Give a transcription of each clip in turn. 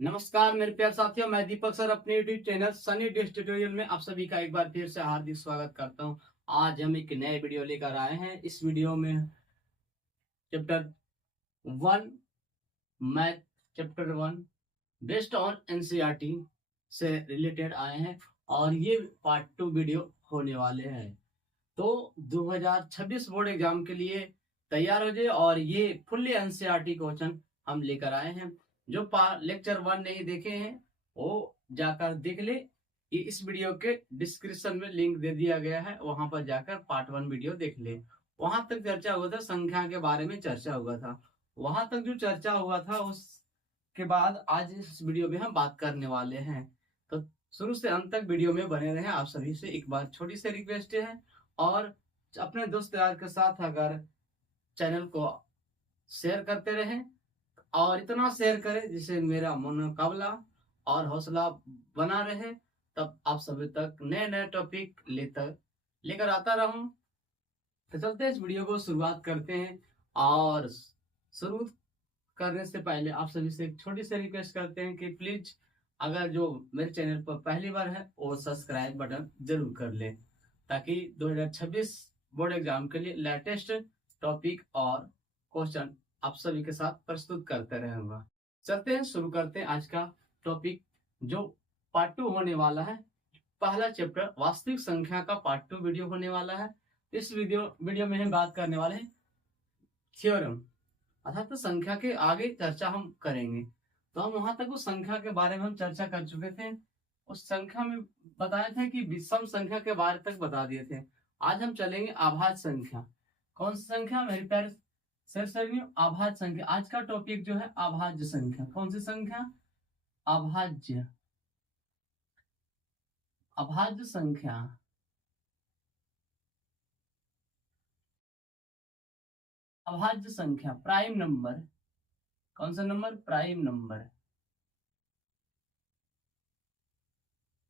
नमस्कार मेरे प्यारे साथियों, मैं दीपक सर अपने YouTube channel Sunny dish tutorial में आप सभी का एक बार फिर से हार्दिक स्वागत करता हूं। आज हम एक नए वीडियो लेकर आए हैं। इस वीडियो में chapter 1 math chapter 1 based on NCERT से रिलेटेड आए हैं और ये पार्ट 2 वीडियो होने वाले हैं। तो 2026 बोर्ड एग्जाम के लिए तैयार हो जाए और ये फुल्ली एनसीईआरटी क्वेश्चन हम लेकर आए हैं। जो लेक्चर 1 नहीं देखे हैं वो जाकर देख ले। ये इस वीडियो के डिस्क्रिप्शन में लिंक दे दिया गया है, वहां पर जाकर पार्ट 1 वीडियो देख ले। वहां तक चर्चा हुआ था, संख्या के बारे में चर्चा हुआ था। वहां तक जो चर्चा हुआ था उसके बाद आज इस वीडियो में हम बात करने वाले हैं। तो शुरू से अंत तक वीडियो में बने रहें। आप सभी से एक बार छोटी सी रिक्वेस्ट है, और अपने दोस्त यार के साथ अगर चैनल को शेयर करते रहें और इतना शेयर करें जिससे मेरा मुकाबला और हौसला बना रहे, तब आप सभी तक नए नए टॉपिक लेकर आता रहूं। तो चलते हैं, इस वीडियो को शुरुआत करते हैं। और शुरू करने से पहले आप सभी से एक छोटी सी रिक्वेस्ट करते हैं कि प्लीज अगर जो मेरे चैनल पर पहली बार है वो सब्सक्राइब बटन जरूर कर ले, ताकि 2026 बोर्ड एग्जाम के लिए लेटेस्ट टॉपिक और क्वेश्चन आप सभी के साथ प्रस्तुत करते रहूंगा। चलते हैं, शुरू करते हैं आज का टॉपिक जो पार्ट 2 होने वाला है। पहला चैप्टर वास्तविक संख्या का पार्ट 2 वीडियो होने वाला है। इस वीडियो में हम बात करने वाले हैं थ्योरम, अर्थात तो संख्या के आगे चर्चा हम करेंगे। तो हम वहां तक उस संख्या के बारे में हम चर्चा कर चुके थे। उस संख्या में बताया था कि विषम संख्या के बारे तक बता दिए थे। आज हम चलेंगे अभाज्य संख्या। कौन सी संख्या मेरे प्यारे सर? अभाज्य संख्या। आज का टॉपिक जो है अभाज्य संख्या। कौन सी संख्या? अभाज्य अभाज्य संख्या। अभाज्य संख्या प्राइम नंबर। कौन सा नंबर? Prime number.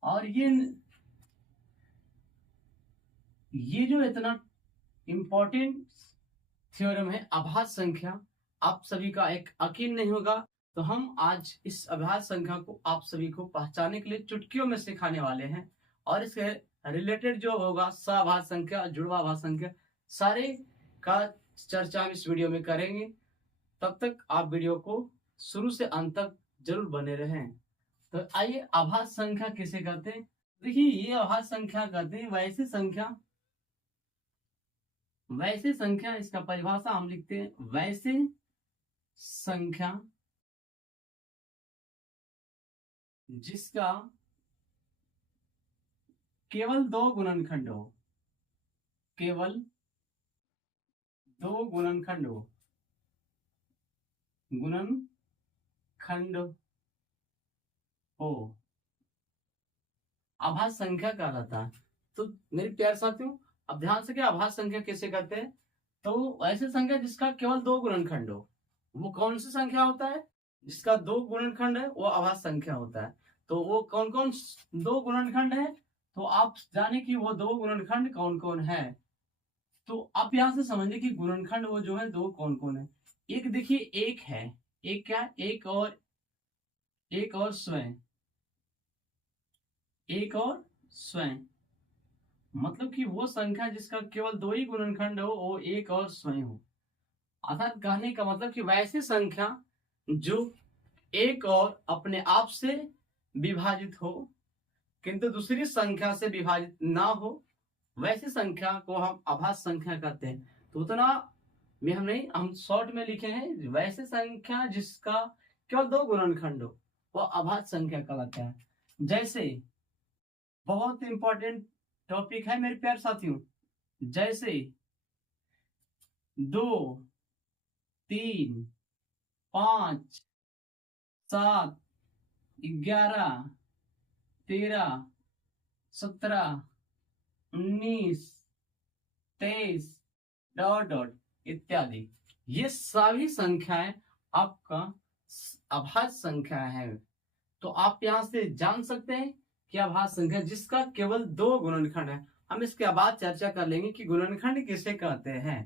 और ये जो इतना इंपॉर्टेंट थ्योरम है अभाज्य संख्या, आप सभी का एक यकीन नहीं होगा। तो हम आज इस अभाज्य संख्या को आप सभी को पहचानने के लिए चुटकियों में सिखाने वाले हैं। और इसके रिलेटेड जो होगा सभाज्य संख्या, जुड़वा भाज्य संख्या, सारे का चर्चा हम इस वीडियो में करेंगे। तब तक आप वीडियो को शुरू से अंत तक जरूर बने रहें। तो आइए, अभाज्य संख्या किसे कहते हैं? देखिए, ये अभाज्य संख्या कहते हैं वैसे संख्या, इसका परिभाषा हम लिखते हैं वैसे संख्या जिसका केवल 2 गुणनखंड हो। केवल 2 गुणनखंड हो। गुणनखंड हो अभाज्य संख्या कहलाता है। तो मेरे प्यारे साथियों, अब ध्यान से, क्या अभाज्य संख्या कैसे करते हैं? तो ऐसी संख्या जिसका केवल 2 गुणनखंड हो, वो कौन सी संख्या होता है? जिसका 2 गुणनखंड है वो अभाज्य संख्या होता है। तो वो कौन कौन 2 गुणनखंड है? तो आप जाने कि वो 2 गुणनखंड कौन कौन है। तो आप यहां से समझिए कि गुणनखंड वो जो है 2 कौन कौन है। एक देखिए, एक है, एक क्या? एक और स्वयं। एक और स्वयं मतलब कि वो संख्या जिसका केवल 2 ही गुणनखंड हो, वो एक और स्वयं हो। अर्थात कहने का मतलब कि वैसी संख्या जो एक और अपने आप से विभाजित हो किंतु दूसरी संख्या से विभाजित ना हो, वैसी संख्या को हम अभाज्य संख्या कहते हैं। तो उतना भी हम शॉर्ट में लिखे हैं, वैसे संख्या जिसका केवल 2 गुणनखंड हो वो अभाज्य संख्या कहलाता है। जैसे, बहुत इंपॉर्टेंट टॉपिक है मेरे प्यारे साथियों, जैसे 2, 3, 5, 7, 11, 13, 17, 19, 23 डॉट डॉट इत्यादि, ये सभी संख्याएं आपका अभाज्य संख्या है। तो आप यहां से जान सकते हैं कि अभाज्य संख्या जिसका केवल 2 गुणनखंड है। हम इसके बाद चर्चा कर लेंगे कि गुणनखंड किसे कहते हैं।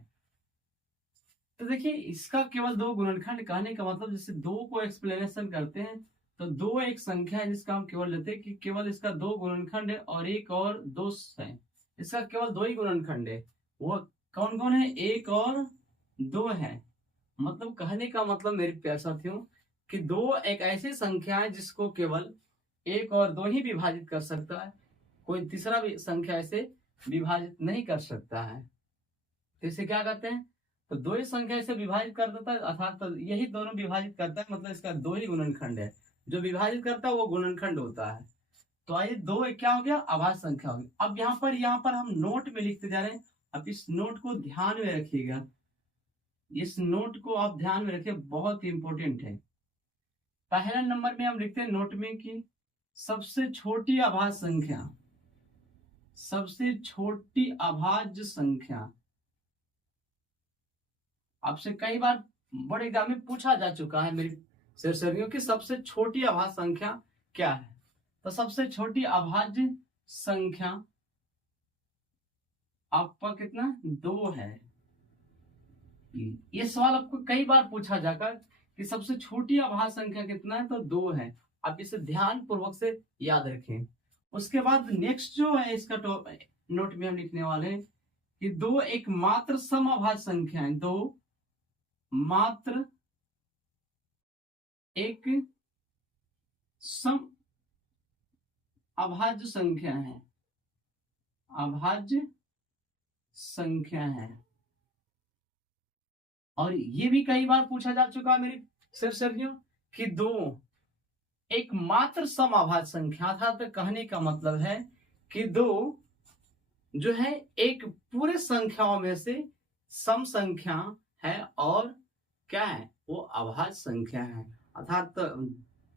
तो देखिए, इसका केवल 2 गुणनखंड कहने का मतलब, जैसे 2 को एक्सप्लेनेशन करते हैं तो 2 एक संख्या है जिसका हम केवल लेते हैं कि केवल इसका 2 गुणनखंड है और एक और 2 है, इसका केवल 2 ही गुणनखंड है। वो कौन कौन है? 1 और 2 है। मतलब कहने का मतलब मेरे प्यारे साथियों कि 2 एक ऐसी संख्या है जिसको केवल 1 और 2 ही विभाजित कर सकता है, कोई तीसरा भी संख्या ऐसे विभाजित नहीं कर सकता है। तो इसे क्या कहते हैं? तो 2 ही संख्या से विभाजित कर देता है, अर्थात तो यही दोनों विभाजित करता है, मतलब इसका 2 ही गुणनखंड है। जो विभाजित करता है वो गुणनखंड होता है। तो आइए 2 एक क्या हो गया? अभाज्य संख्या हो गई। अब यहाँ पर हम नोट में लिखते जा रहे हैं। अब इस नोट को ध्यान में रखिएगा, इस नोट को आप ध्यान में रखिए, बहुत इंपॉर्टेंट है। पहला नंबर में हम लिखते हैं नोट में कि सबसे छोटी अभाज्य संख्या, सबसे छोटी अभाज्य संख्या। आपसे कई बार बड़े एग्जाम में पूछा जा चुका है मेरी सरसरियों की सबसे छोटी अभाज्य संख्या क्या है। तो सबसे छोटी अभाज्य संख्या आपका कितना? 2 है। ये सवाल आपको कई बार पूछा जाकर कि सबसे छोटी अभाज्य संख्या कितना है? तो 2 है। आप इसे ध्यान पूर्वक से याद रखें। उसके बाद नेक्स्ट जो है इसका नोट में हम लिखने वाले हैं कि 2 एक मात्र समअभाज्य संख्या है। 2 मात्र एक सम अभाज्य संख्या है, अभाज्य संख्या है। और ये भी कई बार पूछा जा चुका है मेरे सरसरियों कि 2 एक मात्र समअभाज्य संख्या था। तो कहने का मतलब है कि 2 जो है एक पूरे संख्याओं में से सम संख्या है और क्या है? वो अभाज्य संख्या है। अर्थात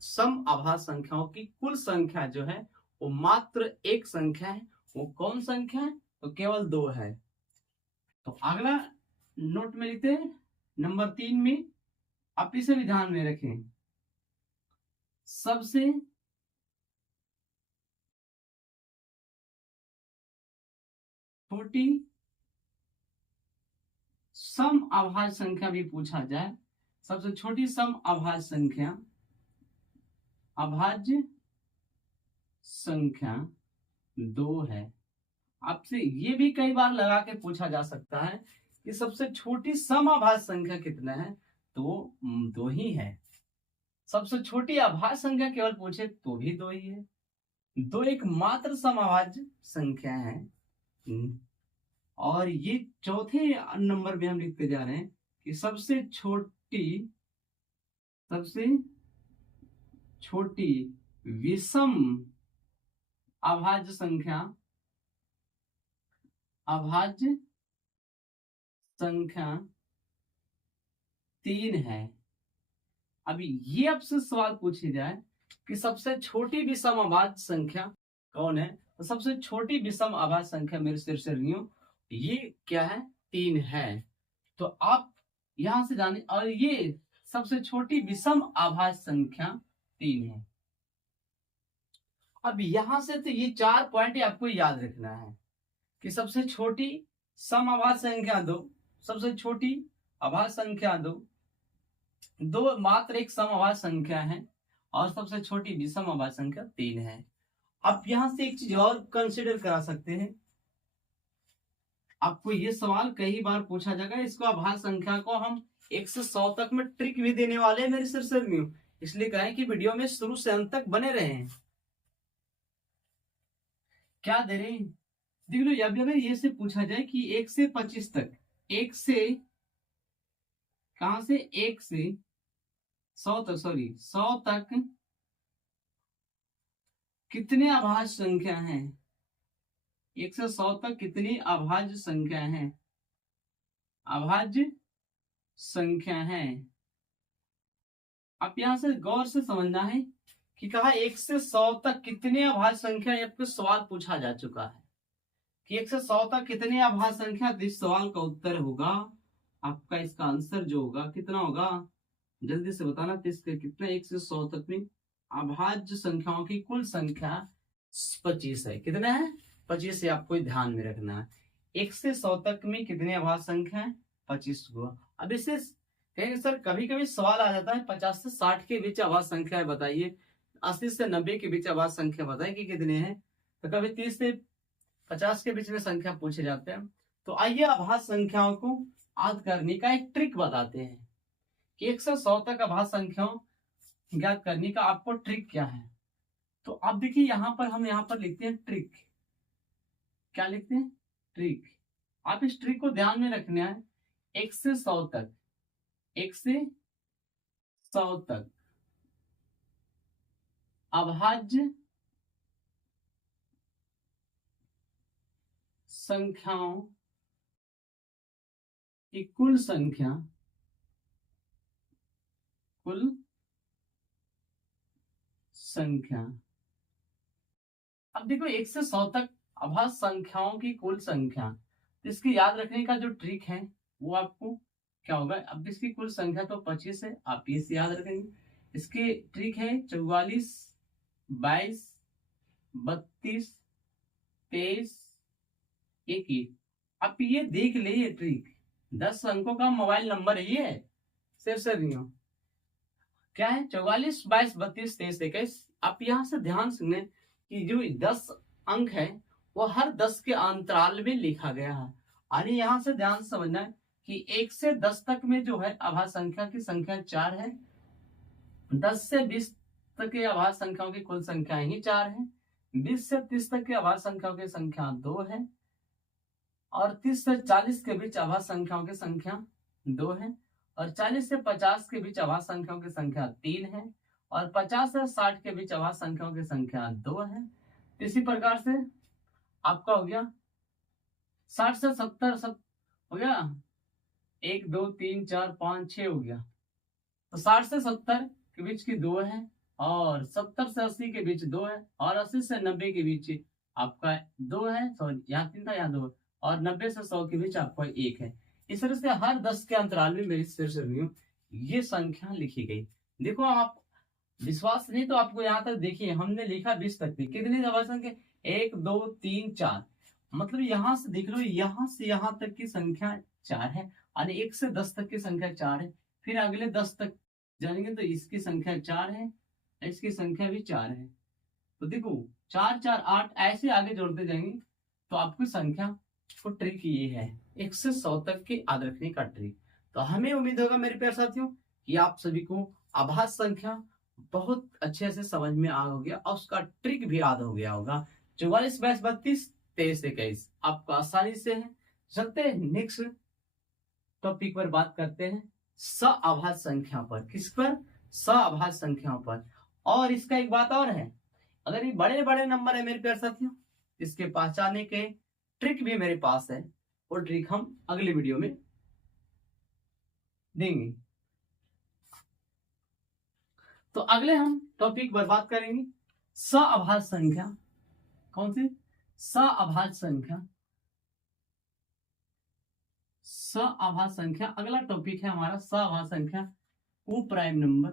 सम अभाज्य संख्याओं की कुल संख्या जो है वो मात्र एक संख्या है। वो कौन संख्या है? तो केवल 2 है। तो अगला नोट में लिखते हैं नंबर 3 में, आप इसे भी ध्यान में रखें। सबसे छोटी सम अभाज्य संख्या भी पूछा जाए। सबसे छोटी सम अभाज्य संख्या, अभाज्य संख्या 2 है। आपसे ये भी कई बार लगा के पूछा जा सकता है कि सबसे छोटी समअभाज्य संख्या कितना है? तो 2 ही है। सबसे छोटी अभाज्य संख्या केवल पूछे तो भी 2 ही है। 2 एक मात्र समअभाज्य संख्या है। और ये चौथे नंबर में हम लिखते जा रहे हैं कि सबसे छोटी विषम अभाज्य संख्या, अभाज्य संख्या 3 है। अभी ये आपसे सवाल पूछे जाए कि सबसे छोटी विषम अभाज्य संख्या कौन है? तो सबसे छोटी विषम अभाज्य संख्या मेरे सरसरियों ये क्या है? 3 है। तो आप यहां से जाने, और ये सबसे छोटी विषम अभाज्य संख्या 3 है। अब यहां से तो ये 4 पॉइंट आपको याद रखना है कि सबसे छोटी समअभाज्य संख्या 2, सबसे छोटी अभाज्य संख्या 2 मात्र एक समअभाज्य संख्या है और सबसे छोटी विषम अभाज्य संख्या 3 है। अब यहां से एक चीज और कंसिडर करा सकते हैं। आपको ये सवाल कई बार पूछा जाएगा, इसको अभाज्य संख्या को हम 1 से 100 तक में ट्रिक भी देने वाले हैं मेरे सरसरियों, इसलिए कहें कि वीडियो में शुरू से अंत तक बने रहें। क्या दे रहे हैं? देख लो, अगर ये से पूछा जाए कि 1 से 25 तक, 1 से कहां से? 1 से 100 तक, 100 तक कितने अभाज्य संख्या हैं? 1 से 100 तक कितनी अभाज्य संख्या है? अभाज्य संख्या है। आप यहां से गौर से समझना है कि कहा 1 से 100 तक कितने अभाज्य संख्या, आपको सवाल पूछा जा चुका है कि 1 से 100 तक कितने अभाज्य संख्या। इस सवाल का उत्तर होगा आपका, इसका आंसर जो होगा कितना होगा? जल्दी से बताना। तो इसका कितना? 1 से 100 तक में अभाज्य संख्याओं की कुल संख्या 25 है। कितना है? 25 से आपको ध्यान में रखना है। 1 से 100 तक में कितने अभाज्य संख्या है? 25 को। अब इससे कहेंगे सर कभी कभी सवाल आ जाता है 50 से 60 के बीच अभाज्य संख्या है बताइए, 80 से 90 के बीच अभाज्य संख्या बताए कि कितने हैं। तो कभी 30 से 50 के बीच में संख्या पूछे जाते हैं। तो आइए अभाज्य संख्याओं को याद करने का एक ट्रिक बताते हैं कि 1 से 100 तक अभाज्य संख्याओं ज्ञात करने का आपको ट्रिक क्या है। तो आप देखिए यहाँ पर हम यहाँ पर लिखते हैं ट्रिक। क्या लिखते हैं? ट्रिक। आप इस ट्रिक को ध्यान में रखना है। 1 से 100 तक, 1 से 100 तक अभाज्य संख्याओं की कुल संख्या, कुल संख्या। अब देखो 1 से 100 तक अभाज्य संख्याओं की कुल संख्या, तो इसकी याद रखने का जो ट्रिक है वो आपको क्या होगा। अब इसकी कुल संख्या तो 25 है, आप इसे याद रखेंगे। इसकी ट्रिक है 44, 22, 32, 23, 21। आप ये देख ले, ये ट्रिक 10 अंकों का मोबाइल नंबर है, ये सिर से नहीं हो। क्या है? 44, 22, 32, 23, 21। आप यहाँ से ध्यान सुने कि जो 10 अंक है वो हर 10 के अंतराल में लिखा गया है। यानी यहाँ से ध्यान समझना है कि 1 से 10 तक में जो है अभाज्य संख्या की संख्या 4 है। 10 से 20 तक के अभाज्य संख्याओं की कुल संख्या ही 4 है। 20 से 30 तक के अभाज्य संख्याओं की संख्या 2 है। और 30 से 40 के बीच अभाज्य संख्याओं की संख्या 2 है। और 40 से 50 के बीच अभाज्य संख्याओं की संख्या 3 है। और 50 से 60 के बीच अभाज्य संख्याओं की संख्या 2 है। इसी प्रकार से आपका हो गया 60 से 70 सब हो गया, 1 2 3 4 5 6 हो गया। तो 60 से 70 के बीच की 2 है। और 70 से 80 के बीच 2 है। और 80 से 90 के बीच आपका 2 है। सॉरी, यहाँ 3 था, यहाँ 2। और 90 से 100 के बीच आपका 1 है। इस तरह से हर 10 के अंतराल में मेरी सिर से ये संख्या लिखी गई। देखो, आप विश्वास नहीं तो आपको यहाँ तक देखिए, हमने लिखा 20 तक थी। कितनी अभाज्य संख्या? 1 2 3 4। मतलब यहाँ से देख लो, यहाँ से यहाँ तक की संख्या 4 है। यानी 1 से 10 तक की संख्या 4 है। फिर अगले 10 तक जानेंगे तो इसकी संख्या 4 है, इसकी संख्या भी 4 है। तो देखो 4 4 8 ऐसे आगे जोड़ते जाएंगे तो आपकी संख्या को ट्रिक ये है 1 से 100 तक के याद रखने का ट्रिक। तो हमें उम्मीद होगा मेरे प्यारे साथियों कि आप सभी को अभाज्य संख्या बहुत अच्छे से समझ में आ गया और उसका ट्रिक भी याद हो गया होगा। 44, 22, 32, 23, 21 आपको आसानी से है। चलते हैं नेक्स्ट टॉपिक पर, बात करते हैं सअभाज्य संख्या पर। किस पर? सअभाज्य संख्याओं पर। और इसका एक बात और है, अगर ये बड़े बड़े नंबर है मेरे प्यारे साथियों, इसके पहचाने के ट्रिक भी मेरे पास है। वो ट्रिक हम अगली वीडियो में देंगे। तो अगले हम टॉपिक पर बात करेंगे सअभाज्य संख्या। कौन सी? सअभाज्य संख्या। सअभाज्य संख्या अगला टॉपिक है हमारा, सअभाज्य संख्या को प्राइम नंबर।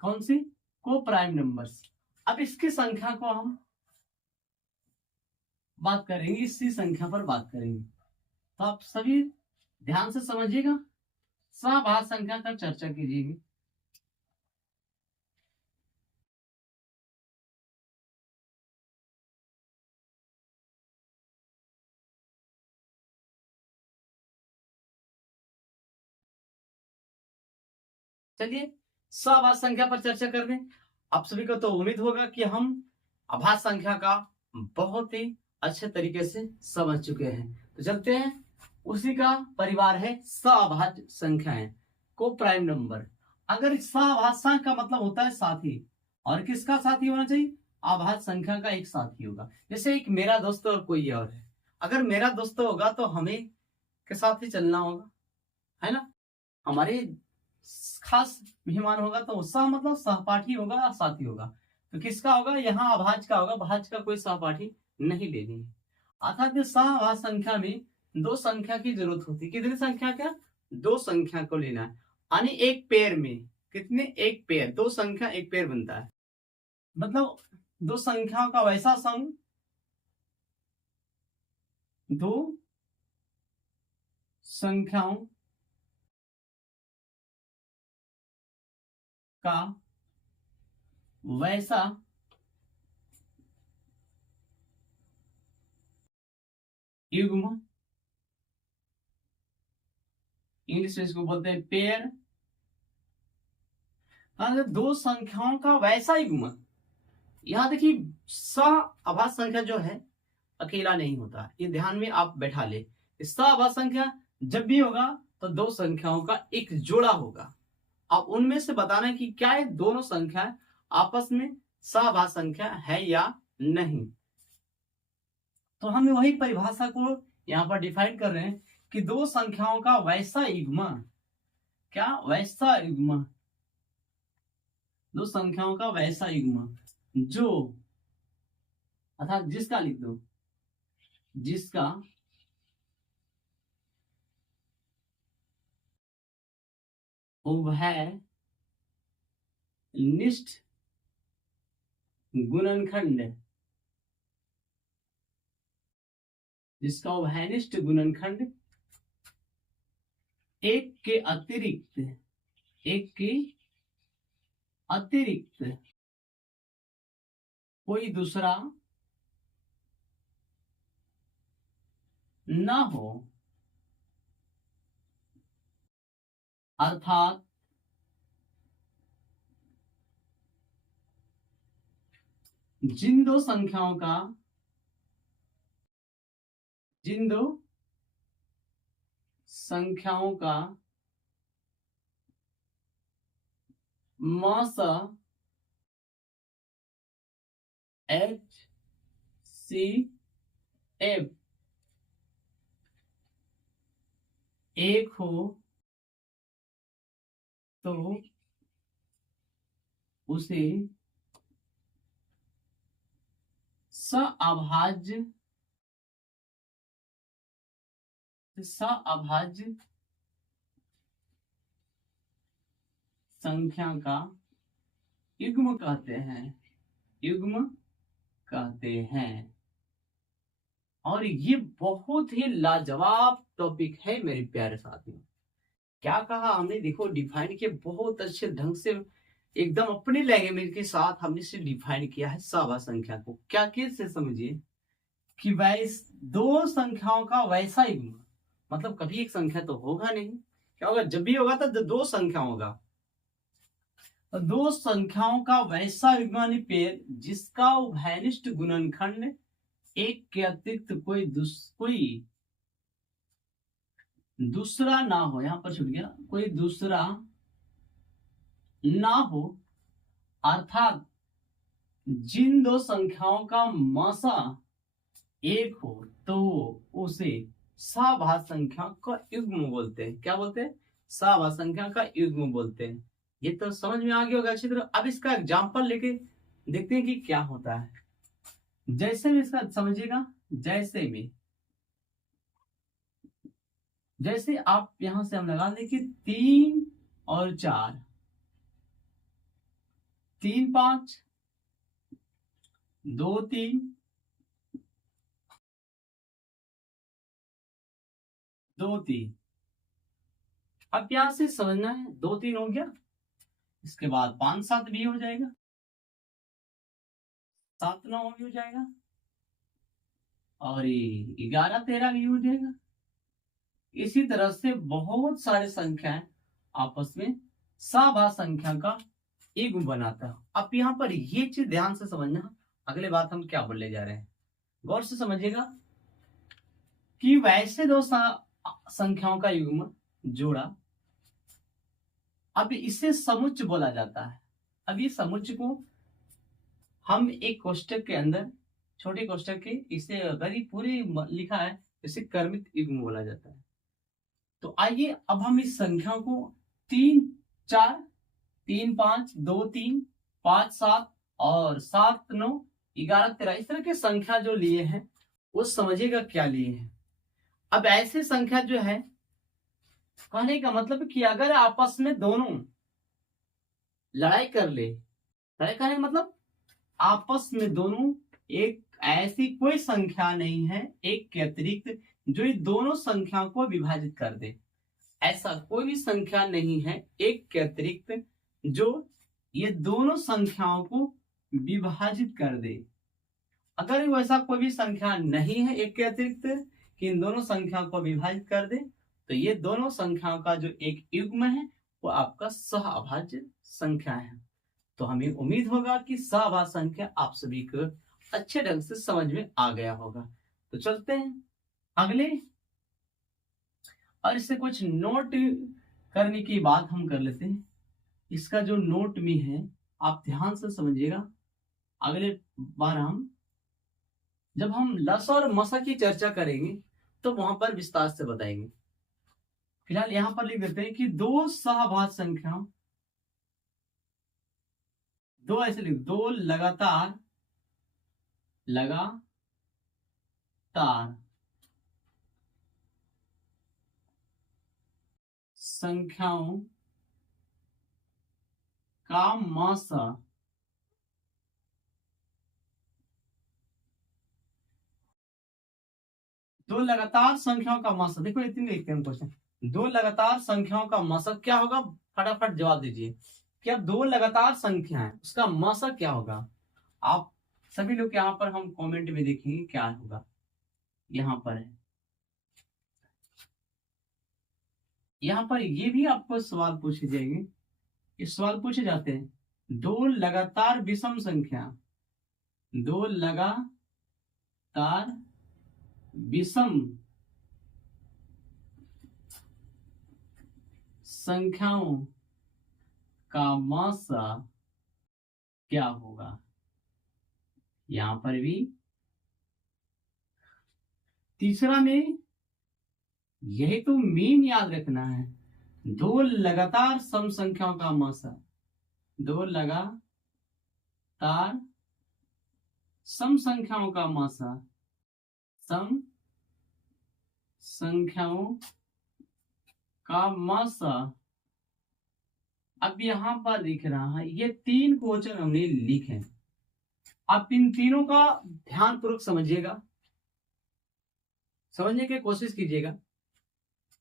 कौन सी? को प्राइम नंबर्स। अब इसकी संख्या को हम बात करेंगे, इसी संख्या पर बात करेंगे। तो आप सभी ध्यान से समझिएगा, सअभाज्य संख्या पर चर्चा कीजिएगा। चलिए सअभाज्य संख्या पर चर्चा करने आप सभी को तो उम्मीद होगा कि हम अभाज्य संख्या का बहुत ही अच्छे तरीके से समझ चुके हैं। तो चलते हैं, उसी का परिवार है सअभाज्य संख्याएं, को प्राइम नंबर। अगर सअभाज्य का मतलब होता है साथी, और किसका साथी होना चाहिए? अभाज्य संख्या का एक साथी होगा। जैसे एक मेरा दोस्त और कोई और है, अगर मेरा दोस्त होगा तो हमें के साथ ही चलना होगा, है ना। हमारे खास मेहमान होगा तो सह मतलब सहपाठी होगा, साथी होगा। तो किसका होगा? यहाँ अभाज्य का होगा, भाज्य का कोई सहपाठी नहीं लेनी है। अर्थात सअभाज्य संख्या में दो संख्या की जरूरत होती है। कितनी संख्या? क्या? दो संख्या को लेना है। यानी एक पेयर में कितने? एक पेयर, दो संख्या एक पेयर बनता है। मतलब दो संख्याओं का वैसा सम, दो संख्याओं का वैसा युग्म, इंग्लिश में इसको बोलते हैं पेयर, दो संख्याओं का वैसा युग्म। यहां देखिए सआभाज्य संख्या जो है अकेला नहीं होता, ये ध्यान में आप बैठा ले। सआभाज्य संख्या जब भी होगा तो दो संख्याओं का एक जोड़ा होगा। अब उनमें से बताना है कि क्या ये दोनों संख्याएं आपस में सआभाज्य संख्या है या नहीं। तो हम वही परिभाषा को यहाँ पर डिफाइन कर रहे हैं कि दो संख्याओं का वैसा युग्म, क्या वैसा युग्म, दो संख्याओं का वैसा युग्म जो, अर्थात जिसका लिख दो, जिसका उभयनिष्ठ गुणनखंड, जिसका उभयनिष्ठ गुणनखंड एक के अतिरिक्त कोई दूसरा न हो, अर्थात जिन दो संख्याओं का मास HCF एक हो तो उसे सअभाज्य संख्या का युग्म कहते हैं। और ये बहुत ही लाजवाब टॉपिक है मेरे प्यारे साथियों। क्या कहा हमने, देखो डिफाइन किया बहुत अच्छे ढंग से, एकदम अपनी लैंग्वेज के साथ हमने इसे डिफाइन किया है सआभाज्य संख्या को। क्या कैसे समझिए कि दो संख्याओं का वैसा युग्म, मतलब कभी एक संख्या तो होगा नहीं, क्या होगा, जब भी होगा तो दो संख्या होगा, तो दो संख्याओं का वैसा युग्म पेयर जिसका उभयनिष्ठ गुणनखंड एक के अतिरिक्त कोई दूसरा ना हो, यहां पर छूट गया, कोई दूसरा ना हो, अर्थात जिन दो संख्याओं का मासा एक हो तो उसे सआभाज्य संख्या का युग्म बोलते हैं। क्या बोलते हैं? सआभाज्य संख्या का युग्म बोलते हैं। ये तो समझ में आ गया होगा अच्छी तरह। अब इसका एग्जाम्पल लेके देखते हैं कि क्या होता है। जैसे में इसका समझिएगा, जैसे आप यहां से हम लगा दें कि 3 और 4, 3 5 2 3 2 3। अब यहां से समझना है, 2 3 हो गया, इसके बाद 5 7 भी हो जाएगा, 7 9 भी हो जाएगा, और 11 13 भी हो जाएगा। इसी तरह से बहुत सारे संख्याएं आपस में सआभाज्य संख्या का युग्म बनाता है। अब यहाँ पर ये चीज ध्यान से समझना, अगले बात हम क्या बोलने जा रहे हैं, गौर से समझिएगा कि वैसे दो संख्याओं का युग्म जोड़ा, अब इसे समुच्चय बोला जाता है। अब ये समुच्चय को हम एक कोष्टक के अंदर, छोटे कोष्टक के, इसे अगर ही पूरी लिखा है इसे क्रमित युग्म बोला जाता है। तो आइए अब हम इस संख्या को 3 4 3 5 2 3 5 7 और 7 9 11 13 इस तरह के संख्या जो लिए हैं वो समझिएगा क्या लिए हैं। अब ऐसे संख्या जो है, कहने का मतलब कि अगर आपस में दोनों लड़ाई कर ले, लड़ाई करने का मतलब आपस में दोनों, एक ऐसी कोई संख्या नहीं है एक के अतिरिक्त जो ये दोनों संख्या को विभाजित कर दे। ऐसा कोई भी संख्या नहीं है एक के अतिरिक्त जो ये दोनों संख्याओं को विभाजित कर दे। अगर वैसा कोई भी संख्या नहीं है एक के अतिरिक्त कि इन दोनों संख्याओं को विभाजित कर दे, तो ये दोनों संख्याओं का जो एक युग्म है वो आपका सहअभाज्य संख्या है। तो हमें उम्मीद होगा कि सहअभाज्य संख्या आप सभी को अच्छे ढंग से समझ में आ गया होगा। तो चलते हैं अगले, और इससे कुछ नोट करने की बात हम कर लेते हैं। इसका जो नोट में है आप ध्यान से समझिएगा। अगले बार जब हम लस और मस की चर्चा करेंगे तो वहां पर विस्तार से बताएंगे। फिलहाल यहां पर लिख देते हैं कि दो सहअभाज्य संख्याओं, दो ऐसे लिख, दो लगातार संख्याओं का मस दो लगातार संख्याओं का मस, देखो इतनी लिखते हैं क्वेश्चन, दो लगातार संख्याओं का मस क्या होगा, फटाफट जवाब दीजिए। क्या दो लगातार संख्या है उसका मस क्या होगा? आप सभी लोग यहाँ पर हम कमेंट में देखेंगे क्या होगा। यहाँ पर है, यहाँ पर ये भी आपको सवाल पूछे जाएंगे। ये सवाल पूछे जाते हैं, दो लगातार विषम संख्या, दो लगातार विषम संख्याओं का मस क्या होगा? यहां पर भी तीसरा में यही तो मेन याद रखना है, दो लगातार सम संख्याओं का मस, दो लगातार सम संख्याओं का मस, सम संख्याओं का मस। अब यहां पर दिख रहा है ये तीन क्वेश्चन हमने लिखे हैं। आप इन तीनों का ध्यान पूर्वक समझिएगा, समझने की कोशिश कीजिएगा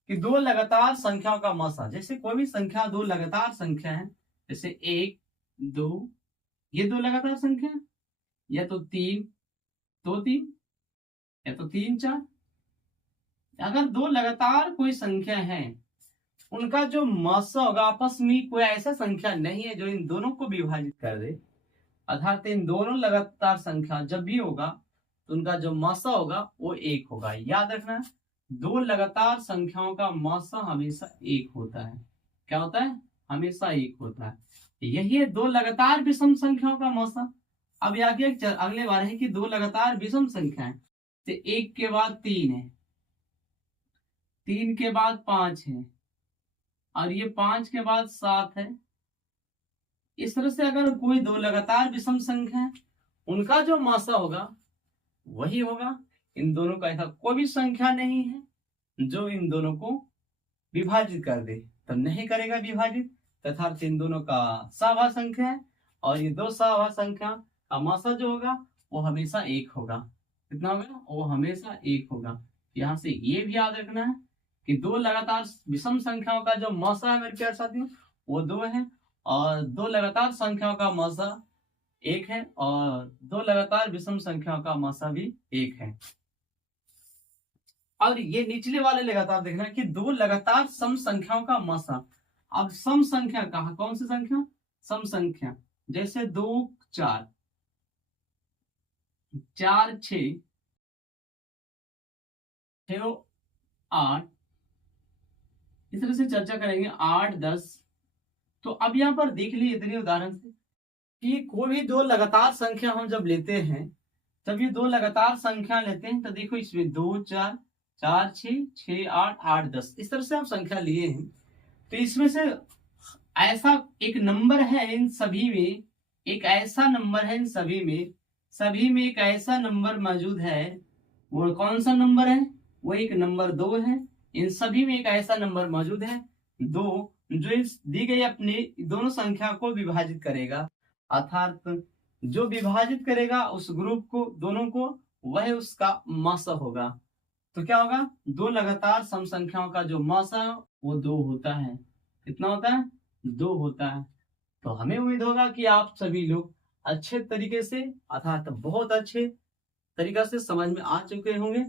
कि दो लगातार संख्याओं का मसा, जैसे कोई भी संख्या दो लगातार संख्या है, जैसे 1 2, ये दो लगातार संख्या, या तो 3 2 3, या तो 3 4। अगर दो लगातार कोई संख्या है उनका जो मसा होगा आपस में कोई ऐसा संख्या नहीं है जो इन दोनों को विभाजित कर दे, अर्थात इन दोनों लगातार संख्या जब भी होगा तो उनका जो मसा होगा वो 1 होगा। याद रखना, दो लगातार संख्याओं का मसा हमेशा 1 होता है। क्या होता है? हमेशा 1 होता है। यही है दो लगातार विषम संख्याओं का मसा। अब आगे अगले बार है कि दो लगातार विषम संख्याएं, तो 1 के बाद 3 है, 3 के बाद 5 है, और ये 5 के बाद 7 है। इस तरह से अगर कोई दो लगातार विषम संख्या है उनका जो मसा होगा वही होगा। इन दोनों का ऐसा कोई भी संख्या नहीं है जो इन दोनों को विभाजित कर दे, तो नहीं करेगा विभाजित, तथा इन दोनों का सहअभाज्य संख्या है, और ये दो सहअभाज्य संख्या का मसा जो होगा वो हमेशा 1 होगा। कितना होगा? वो हमेशा 1 होगा। यहाँ से ये भी याद रखना है कि दो लगातार विषम संख्याओं का जो मसा है मेरे प्यारे साथियों वो 2 है, और दो लगातार संख्याओं का मसा 1 है, और दो लगातार विषम संख्याओं का मसा भी 1 है। और ये निचले वाले लगातार देखना कि दो लगातार सम संख्याओं का मसा। अब सम संख्या कहा, कौन सी संख्या? सम संख्या, जैसे 2 4 4 6 6 8, इस तरह से चर्चा करेंगे 8 10। तो अब यहाँ पर देख लीजिए इतने उदाहरण से कि कोई भी दो लगातार संख्या हम जब लेते हैं, तब ये दो लगातार संख्या लेते हैं तो देखो इसमें 2 4 4 6 6 8 8 10, इस तरह से आप संख्या लिए हैं। तो इसमें से ऐसा एक नंबर है इन सभी में, एक ऐसा नंबर है इन सभी में एक ऐसा नंबर मौजूद है। वो कौन सा नंबर है? वो एक नंबर 2 है। इन सभी में एक ऐसा नंबर मौजूद है 2 जो इस दी गई अपनी दोनों संख्या को विभाजित करेगा, अर्थात जो विभाजित करेगा उस ग्रुप को, दोनों को, वह उसका मसा होगा। तो क्या होगा? दो लगातार सम संख्याओं का जो मसा वो 2 होता है। कितना होता है? 2 होता है। तो हमें उम्मीद होगा कि आप सभी लोग अच्छे तरीके से अर्थात बहुत अच्छे तरीका से समझ में आ चुके होंगे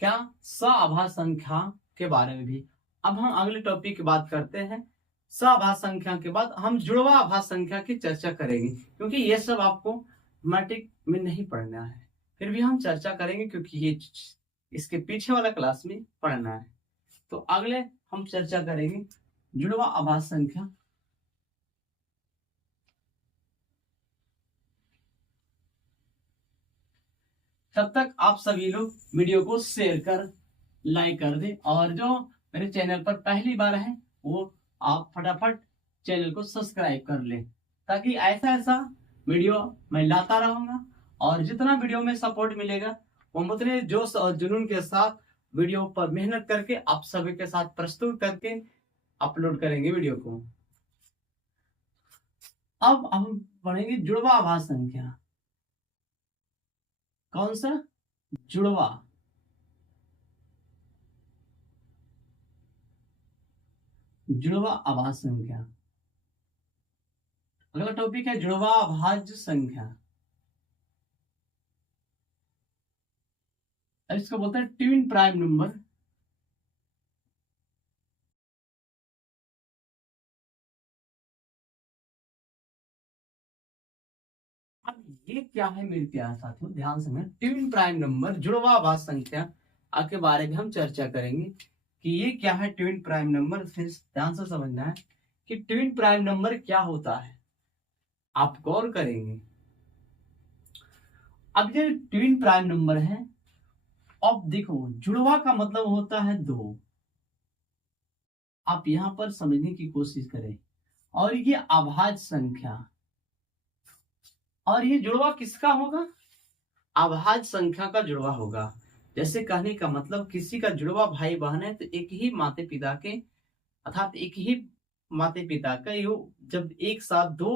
क्या सआभास संख्या के बारे में भी। अब हम अगले टॉपिक की बात करते हैं। सआभास संख्या के बाद हम जुड़वा आभास संख्या की चर्चा करेंगे, क्योंकि ये सब आपको मैट्रिक में नहीं पढ़ना है, फिर भी हम चर्चा करेंगे क्योंकि ये इसके पीछे वाला क्लास में पढ़ना है। तो अगले हम चर्चा करेंगे जुड़वा आभास संख्या। तब तक आप सभी लोग वीडियो को शेयर कर लाइक कर दें, और जो मेरे चैनल पर पहली बार है वो आप फटाफट चैनल को सब्सक्राइब कर लें, ताकि ऐसा ऐसा वीडियो मैं लाता रहूंगा, और जितना वीडियो में सपोर्ट मिलेगा वो उतने जोश और जुनून के साथ वीडियो पर मेहनत करके आप सभी के साथ प्रस्तुत करके अपलोड करेंगे वीडियो को। अब हम पढ़ेंगे जुड़वा आभास संख्या। कौन सा? जुड़वा। जुड़वा आभास संख्या। अगला टॉपिक है जुड़वा अभाज्य संख्या। अब इसको बोलते हैं ट्विन प्राइम नंबर। अब ये क्या है मेरे प्यारे साथियों, ध्यान से ट्विन प्राइम नंबर जुड़वा आभास संख्या के बारे में हम चर्चा करेंगे कि ये क्या है ट्विन प्राइम नंबर। फिर ध्यान से समझना है कि ट्विन प्राइम नंबर क्या होता है, आप गौर करेंगे। अब ये ट्विन प्राइम नंबर है। अब देखो, जुड़वा का मतलब होता है दो, आप यहां पर समझने की कोशिश करें। और ये अभाज्य संख्या, और ये जुड़वा किसका होगा? अभाज्य संख्या का जुड़वा होगा। जैसे कहने का मतलब किसी का जुड़वा भाई बहन है तो एक ही माता पिता के अर्थात एक ही माता पिता का जब एक साथ दो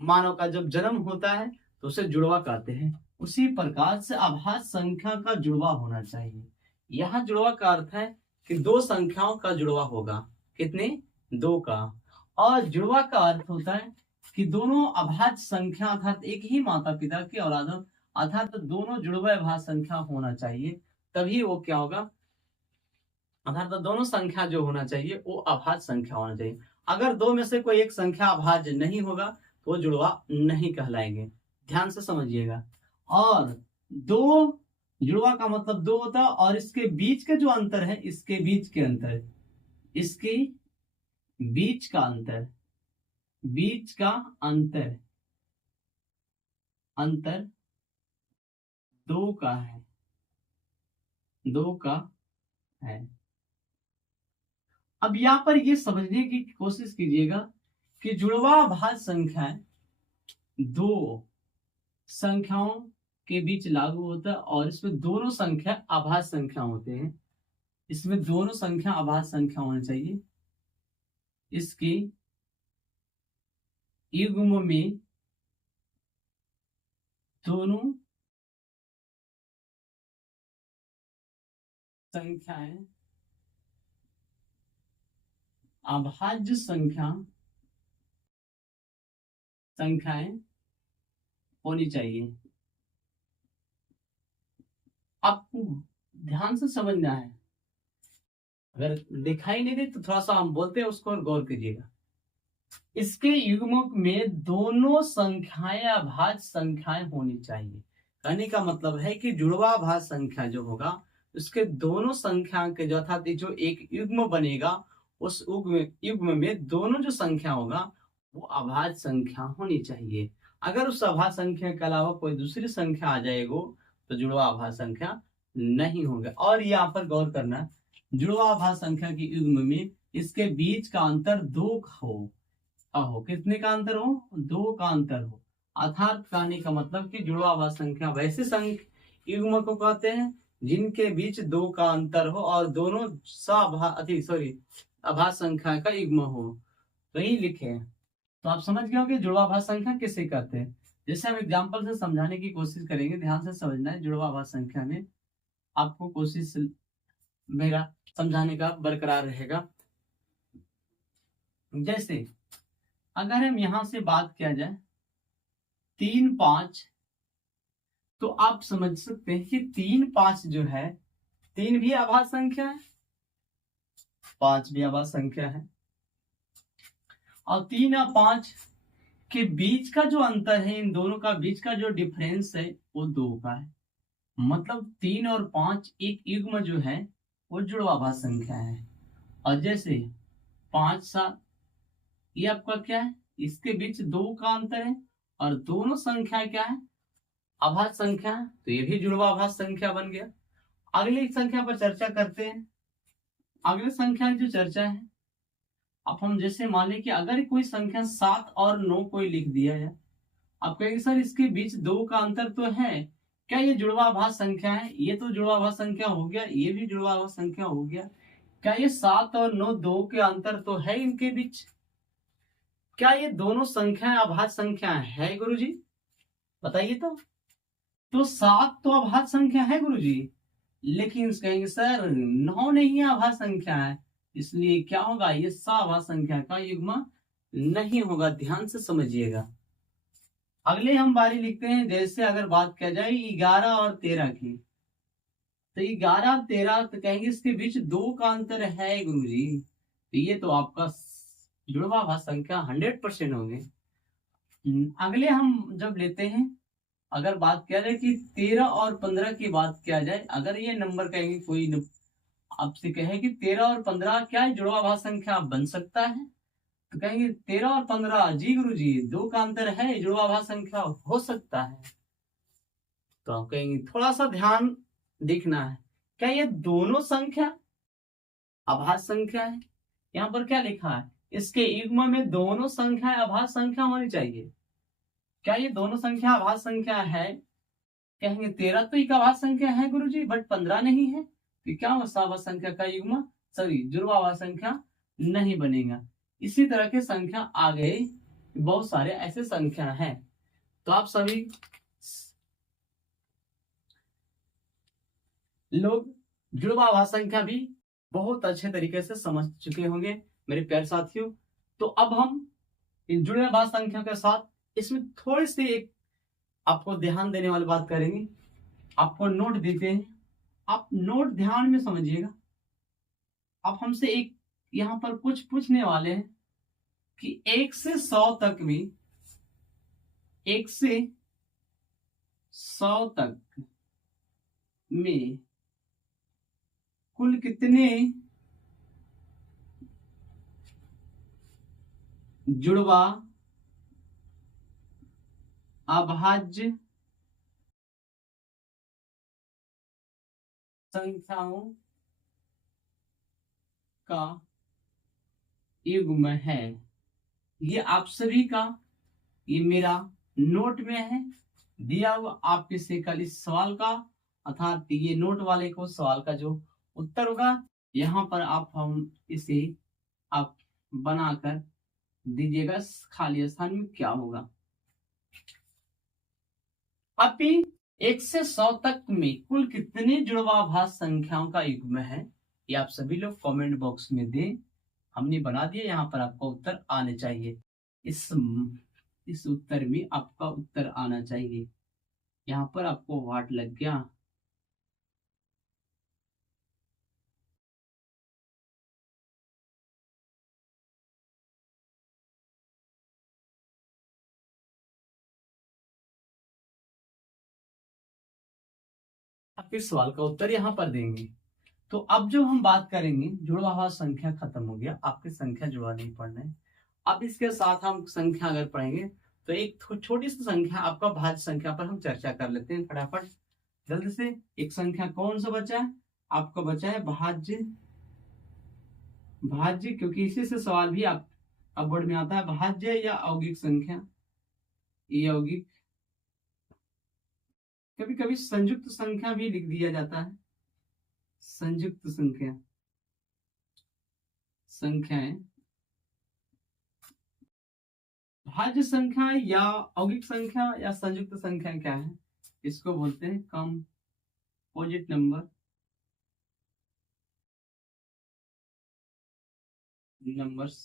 मानव का जब जन्म होता है तो उसे जुड़वा कहते हैं। उसी प्रकार से अभाज्य संख्या का जुड़वा होना चाहिए। यहाँ जुड़वा का अर्थ है कि दो संख्याओं का जुड़वा होगा। कितने? दो का। और जुड़वा का अर्थ होता है कि दोनों अभाज्य संख्या अर्थात एक ही माता पिता के औलादों अर्थात दोनों जुड़वा अभाज्य संख्या होना चाहिए, तभी वो क्या होगा, अर्थात दोनों संख्या जो होना चाहिए वो अभाज्य संख्या होना चाहिए। अगर दो में से कोई एक संख्या अभाज्य नहीं होगा तो जुड़वा नहीं कहलाएंगे। ध्यान से समझिएगा। और दो जुड़वा का मतलब दो होता है, और इसके बीच का जो अंतर है, इसके बीच के अंतर, इसके बीच का अंतर, बीच का अंतर, अंतर दो का है, दो का है। अब यहां पर ये समझने की कोशिश कीजिएगा कि जुड़वा अभाज्य संख्याएं दो संख्याओं के बीच लागू होता है, और इसमें दोनों संख्या अभाज्य संख्या होते हैं। इसमें दोनों संख्या अभाज्य संख्या होनी चाहिए। इसके युग्म में दोनों संख्याएं अभाज्य संख्याएं होनी चाहिए। आपको ध्यान से समझना है, अगर दिखाई नहीं दे तो थोड़ा सा हम बोलते हैं उसको गौर कीजिएगा। इसके युग्मक में दोनों संख्याएं अभाज्य संख्याएं होनी चाहिए। कहने का मतलब है कि जुड़वा अभाज्य संख्या जो होगा उसके दोनों संख्या के जो अर्थात जो एक युग्म बनेगा उस युग्म में दोनों जो संख्या होगा वो अभाज्य संख्या होनी चाहिए। अगर उस अभाज्य संख्या के अलावा कोई दूसरी संख्या आ जाएगी तो जुड़वा अभाज्य संख्या नहीं होगा। और यहाँ पर गौर करना, जुड़वा अभाज्य संख्या की युग्म में इसके बीच का अंतर दो हो। कितने का अंतर हो? दो का अंतर हो। अर्थात कहने का मतलब कि जुड़वा अभाज्य संख्या वैसे युग्म को कहते हैं जिनके बीच दो का अंतर हो और दोनों अभाज्य संख्या का युग्म हो। तो यही लिखे, तो आप समझ गए होंगे जुड़वा अभाज्य संख्या किसे कहते हैं। जैसे हम एग्जाम्पल से समझाने की कोशिश करेंगे, ध्यान से समझना है। जुड़वा अभाज्य संख्या में आपको कोशिश मेरा समझाने का बरकरार रहेगा। जैसे अगर हम यहां से बात किया जाए 3 5, तो आप समझ सकते हैं कि 3 5 जो है, 3 भी आभाज्य संख्या है, 5 भी आभाज्य संख्या है, और 3 और 5 के बीच का जो अंतर है, इन दोनों का बीच का जो डिफरेंस है वो 2 का है। मतलब 3 और 5 एक युग्म जो है वो जुड़वा आभाज्य संख्या है। और जैसे 5 7, ये आपका क्या है, इसके बीच 2 का अंतर है, और दोनों संख्या क्या है, आभाज्य संख्या है, तो ये भी जुड़वा आभाज्य संख्या बन गया। अगली संख्या पर चर्चा करते हैं। अगली संख्या की जो चर्चा है, अब हम जैसे मान लें कि अगर कोई संख्या 7 और 9 कोई लिख दिया है, आप कहेंगे सर इसके बीच 2 का अंतर तो है, क्या ये जुड़वा आभाज्य संख्या है? ये तो जुड़वा आभाज्य संख्या हो गया, ये भी जुड़वा आभाज्य संख्या हो गया, क्या ये 7 और 9 2 के अंतर तो है इनके बीच? क्या ये दोनों संख्याएं अभाज्य संख्या है गुरुजी? बताइए तो 7 तो अभाज्य संख्या है गुरुजी, लेकिन कहेंगे सर 9 नहीं अभाज्य संख्या है, इसलिए क्या होगा, ये सभाज्य संख्या का युग्म नहीं होगा। ध्यान से समझिएगा। अगले हम बारी लिखते हैं, जैसे अगर बात किया जाए 11 और 13 की, तो 11 और 13 तो कहेंगे इसके बीच 2 का अंतर है गुरुजी, तो ये तो आपका जुड़वा आभाज्य संख्या 100% होंगे। अगले हम जब लेते हैं, अगर बात किया जाए कि 13 और 15 की बात किया जाए, अगर ये नंबर कहेंगे कोई आपसे कहे कि 13 और 15 क्या है, जुड़वा आभाज्य संख्या बन सकता है, तो कहेंगे 13 और 15 जी गुरु जी 2 का अंतर है, जुड़वा आभाज्य संख्या हो सकता है। तो आप कहेंगे थोड़ा सा ध्यान देखना है, क्या ये दोनों संख्या अभाज्य संख्या है? यहाँ पर क्या लिखा है, इसके युग्म में दोनों संख्याएं अभाज्य संख्या होनी चाहिए। क्या ये दोनों संख्या अभाज्य संख्या है? कहेंगे 13 तो एक अभाज्य संख्या है गुरुजी, बट 15 नहीं है, तो क्या होगा, सभाज्य संख्या का युग्म सॉरी जुड़वा आभाज्य संख्या नहीं बनेगा। इसी तरह के संख्या आगे बहुत सारे ऐसे संख्या हैं। तो आप सभी लोग जुड़वा आभाज्य संख्या भी बहुत अच्छे तरीके से समझ चुके होंगे मेरे प्यारे साथियों। तो अब हम इन जुड़वे आभाज्य संख्या के साथ इसमें थोड़ी सी एक आपको ध्यान देने वाली बात करेंगे। आपको नोट देते हैं, आप नोट ध्यान में समझिएगा। आप हमसे एक यहां पर कुछ पूछने वाले हैं कि 1 से 100 तक में, 1 से 100 तक में कुल कितने जुड़वा अभाज्य संख्याओं का युग्म है? ये आप सभी का, ये मेरा नोट में है दिया हुआ, आपके से कल इस सवाल का अर्थात ये नोट वाले को सवाल का जो उत्तर होगा यहाँ पर आप हम इसे आप बनाकर दीजिएगा, खाली स्थान में क्या होगा। अभी 1 से 100 तक में कुल कितने जुड़वा आभाज्य संख्याओं का युग्म है, ये आप सभी लोग कमेंट बॉक्स में दें। हमने बना दिया, यहाँ पर आपका उत्तर आने चाहिए। इस उत्तर में आपका उत्तर आना चाहिए। यहाँ पर आपको वाट लग गया। आप इस सवाल का उत्तर यहाँ पर देंगे। तो अब जो हम बात करेंगे, जुड़वा आभाज्य संख्या खत्म हो गया, आपके संख्या जुड़वा नहीं पढ़ना है। अब इसके साथ हम संख्या अगर पढ़ेंगे तो एक छोटी सी संख्या आपका भाज्य संख्या पर हम चर्चा कर लेते हैं फटाफट जल्दी से। एक संख्या कौन सा बचा है, आपका बचा है भाज्य। भाज्य क्योंकि इसी से सवाल भी आप अब बोर्ड में आता है, भाज्य या यौगिक संख्या। यौगिक, कभी कभी संयुक्त संख्या भी लिख दिया जाता है। संयुक्त संख्या, संख्याएं भाज्य संख्या या यौगिक संख्या या संयुक्त संख्या क्या है, इसको बोलते हैं कंपोजिट नंबर। नंबर्स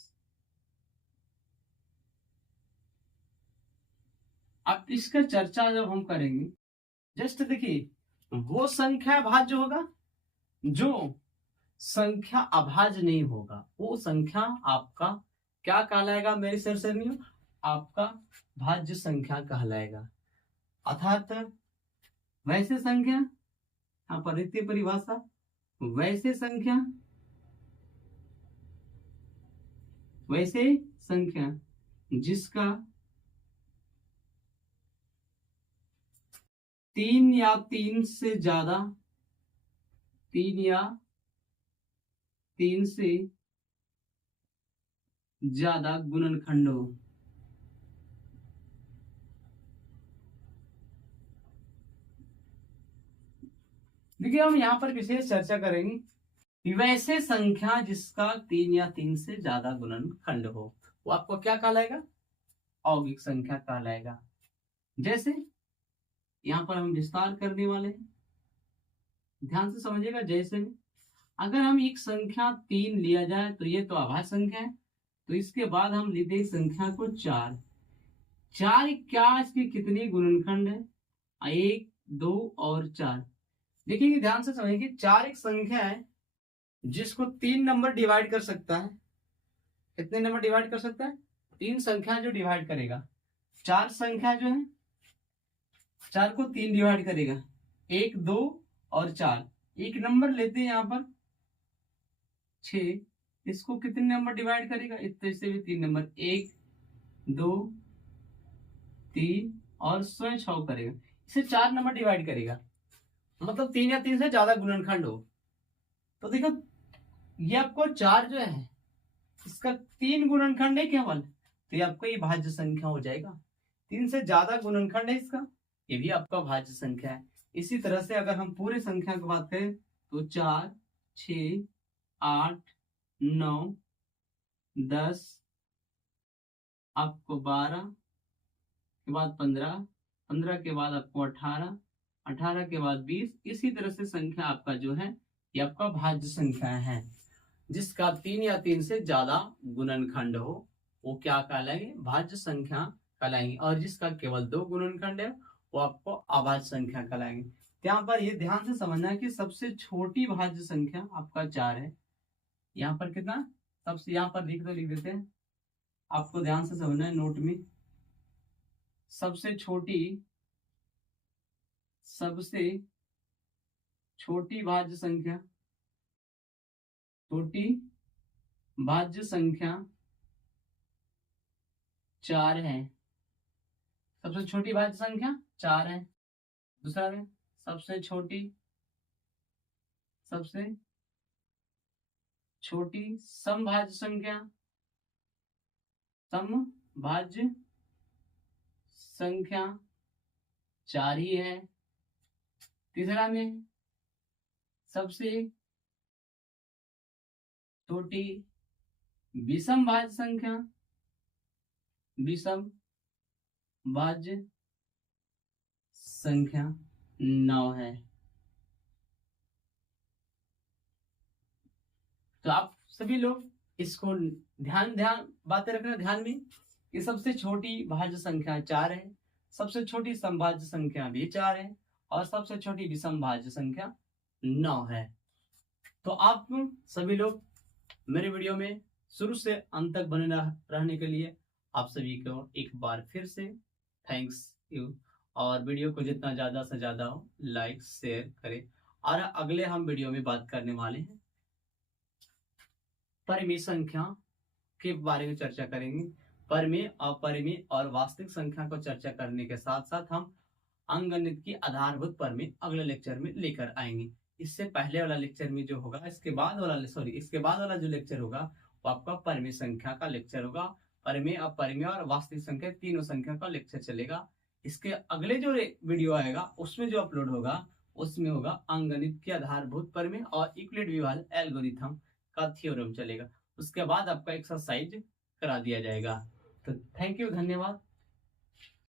अब इसका चर्चा जब हम करेंगे, जस्ट देखिए वो संख्या भाज्य होगा जो संख्या अभाज्य नहीं होगा, वो संख्या आपका क्या कहलाएगा मेरे सरसरनियों, आपका भाज्य संख्या कहलाएगा। अर्थात वैसे संख्या, यहाँ पर द्वितीय परिभाषा, वैसे संख्या जिसका 3 या 3 से ज्यादा 3 या 3 से ज्यादा गुणनखंड हो। देखिए हम यहाँ पर विशेष चर्चा करेंगे कि वैसे संख्या जिसका 3 या 3 से ज्यादा गुणनखंड हो वो आपको क्या कहलाएगा, औगिक संख्या कहलाएगा। जैसे यहाँ पर हम विस्तार करने वाले हैं, ध्यान से समझिएगा। जैसे अगर हम एक संख्या 3 लिया जाए तो ये तो अभाज्य संख्या है, तो इसके बाद हम लेते हैं संख्या को 4। 4 क्या, इसके कितने गुणनखंड है, 1 2 और 4। देखिए ध्यान से समझिए, 4 एक संख्या है जिसको 3 नंबर डिवाइड कर सकता है। कितने नंबर डिवाइड कर सकता है, 3 संख्या जो डिवाइड करेगा। 4 संख्या जो है 4 को 3 डिवाइड करेगा, 1 2 और 4। एक नंबर लेते हैं यहाँ पर 6, इसको कितने नंबर डिवाइड करेगा, इससे भी 3 नंबर, 1 2 3 और स्वयं 6 करेगा, इसे 4 नंबर डिवाइड करेगा। मतलब 3 या 3 से ज्यादा गुणनखंड हो। तो देखो ये आपको 4 जो है इसका 3 गुणनखंड है केवल, तो ये आपको ये भाज्य संख्या हो जाएगा। 3 से ज्यादा गुणनखंड है इसका, ये भी आपका भाज्य संख्या है। इसी तरह से अगर हम पूरे संख्या की बात करें तो 4 6 8 9 10, आपको 12 के बाद 15, 15 के बाद आपको 18, 18 के बाद 20। इसी तरह से संख्या आपका जो है ये आपका भाज्य संख्या है, जिसका 3 या 3 से ज्यादा गुणनखंड हो वो क्या कहलाएंगे, भाज्य संख्या कहलाएंगे। और जिसका केवल 2 गुणनखंड है वो आपको अभाज्य संख्या कहलाएंगे। यहाँ पर ये ध्यान से समझना है कि सबसे छोटी भाज्य संख्या आपका 4 है। यहाँ पर कितना, सबसे यहाँ पर लिख देते हैं, आपको ध्यान से समझना है नोट में। सबसे छोटी भाज्य संख्या, भाज्य संख्या 4 है। सबसे छोटी भाज्य संख्या 4 है। दूसरा में सबसे छोटी समभाज्य संख्या 4 ही है। तीसरा में सबसे छोटी विषम भाज्य संख्या 9 है। तो आप सभी लोग इसको ध्यान बातें रखना ध्यान में कि सबसे छोटी भाज्य संख्या 4 है, सबसे छोटी समभाज्य संख्या भी 4 है और सबसे छोटी विषम भाज्य संख्या 9 है। तो आप सभी लोग मेरे वीडियो में शुरू से अंत तक बने रहने के लिए आप सभी को एक बार फिर से थैंक्स यू। और वीडियो को जितना ज्यादा से ज्यादा हो लाइक शेयर करें। और अगले हम वीडियो में बात करने वाले हैं परिमेय संख्या के बारे में चर्चा करेंगे। परिमेय, अपरिमेय और वास्तविक संख्या को चर्चा करने के साथ साथ हम अंकगणित की आधारभूत परिमेय अगले लेक्चर में लेकर आएंगे। इससे पहले वाला लेक्चर में जो होगा, इसके बाद वाला जो लेक्चर होगा वो आपका परिमेय संख्या का लेक्चर होगा। परिमेय, अपरिमेय और वास्तविक संख्या तीनों संख्या का लेक्चर चलेगा। इसके अगले जो वीडियो आएगा उसमें जो अपलोड होगा उसमें होगा अंकगणित की आधारभूत परिमेय और यूक्लिड विभाजन एल्गोरिथम का थ्योरम चलेगा। उसके बाद आपका एक्सरसाइज करा दिया जाएगा। तो थैंक यू, धन्यवाद।